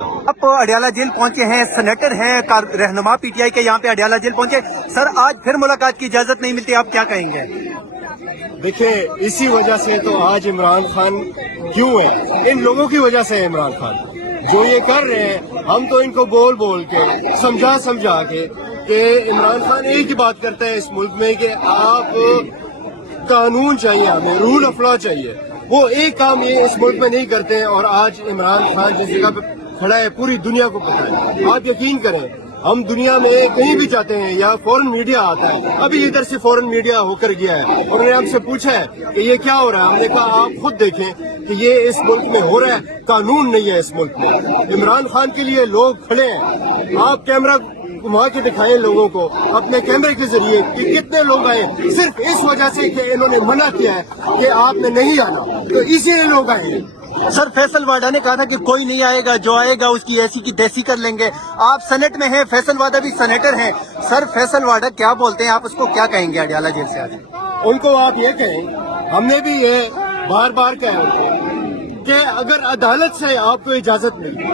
آپ اڈیالہ جیل پہنچے ہیں، سینیٹر ہیں، رہنما پی ٹی آئی کے یہاں پہ اڈیالہ جیل پہنچے سر، آج پھر ملاقات کی اجازت نہیں ملتی، آپ کیا کہیں گے؟ دیکھیں، اسی وجہ سے تو آج عمران خان کیوں ہے، ان لوگوں کی وجہ سے ہے عمران خان جو یہ کر رہے ہیں۔ ہم تو ان کو بول بول کے سمجھا کے کہ عمران خان ایک ہی بات کرتا ہے اس ملک میں کہ آپ قانون چاہیے، ہمیں رول آف لا چاہیے، وہ ایک کام یہ اس ملک میں نہیں کرتے ہیں۔ اور آج عمران خان جس جگہ پہ کھڑا ہے پوری دنیا کو پتہ ہے، آپ یقین کریں، ہم دنیا میں کہیں بھی جاتے ہیں یا فورن میڈیا آتا ہے، ابھی ادھر سے فورن میڈیا ہو کر گیا ہے، انہوں نے ہم سے پوچھا ہے کہ یہ کیا ہو رہا ہے، ہم نے کہا آپ خود دیکھیں کہ یہ اس ملک میں ہو رہا ہے، قانون نہیں ہے اس ملک میں۔ عمران خان کے لیے لوگ کھڑے ہیں، آپ کیمرہ گھما کے دکھائیں لوگوں کو اپنے کیمرے کے ذریعے کہ کتنے لوگ آئے، صرف اس وجہ سے کہ انہوں نے منع کیا ہے کہ آپ نے نہیں آنا، تو اسی لیے لوگ آئے ہیں۔ سر فیصل واڈا نے کہا تھا کہ کوئی نہیں آئے گا، جو آئے گا اس کی ایسی کی تیسی کر لیں گے، آپ سینٹ میں ہیں، فیصل واڈا بھی سینیٹر ہیں، سر فیصل واڈا کیا بولتے ہیں، آپ اس کو کیا کہیں گے اڈیالہ جیل سے آج؟ ان کو آپ یہ کہیں، ہم نے بھی یہ بار بار کہا ان کو کہ اگر عدالت سے آپ کو اجازت ملی،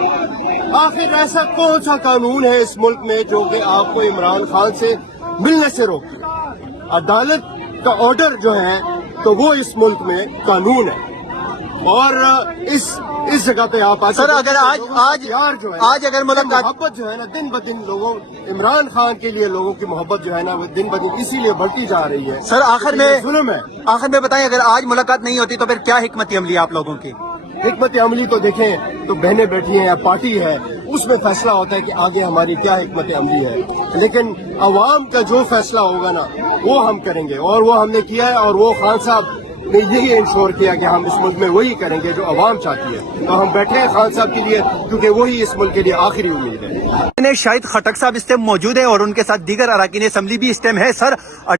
آخر ایسا کون سا قانون ہے اس ملک میں جو کہ آپ کو عمران خان سے ملنے سے روکے؟ عدالت کا آرڈر جو ہے تو وہ اس ملک میں قانون ہے، اور اس جگہ پہ آپ سر اگر آج اگر ملاقات محبت جو ہے نا دن بدن لوگوں، عمران خان کے لیے لوگوں کی محبت جو ہے نا وہ دن بدن اسی لیے بڑھتی جا رہی ہے۔ سر ظلم ہے۔ آخر میں بتائیں، اگر آج ملاقات نہیں ہوتی تو پھر کیا حکمت عملی ہے آپ لوگوں کی؟ حکمت عملی تو دیکھیں، تو بہنیں بیٹھی ہیں یا پارٹی ہے، اس میں فیصلہ ہوتا ہے کہ آگے ہماری کیا حکمت عملی ہے، لیکن عوام کا جو فیصلہ ہوگا نا وہ ہم کریں گے، اور وہ ہم نے کیا ہے، اور وہ خان صاحب نے یہی انشور کیا کہ ہم اس ملک میں وہی کریں گے جو عوام چاہتی ہے، تو ہم بیٹھے ہیں خان صاحب کے لیے کیونکہ وہی اس ملک کے لیے آخری امید ہے۔ شاہد خٹک صاحب اس ٹائم موجود ہیں اور ان کے ساتھ دیگر اراکین اسمبلی بھی اس ٹائم ہے۔ سر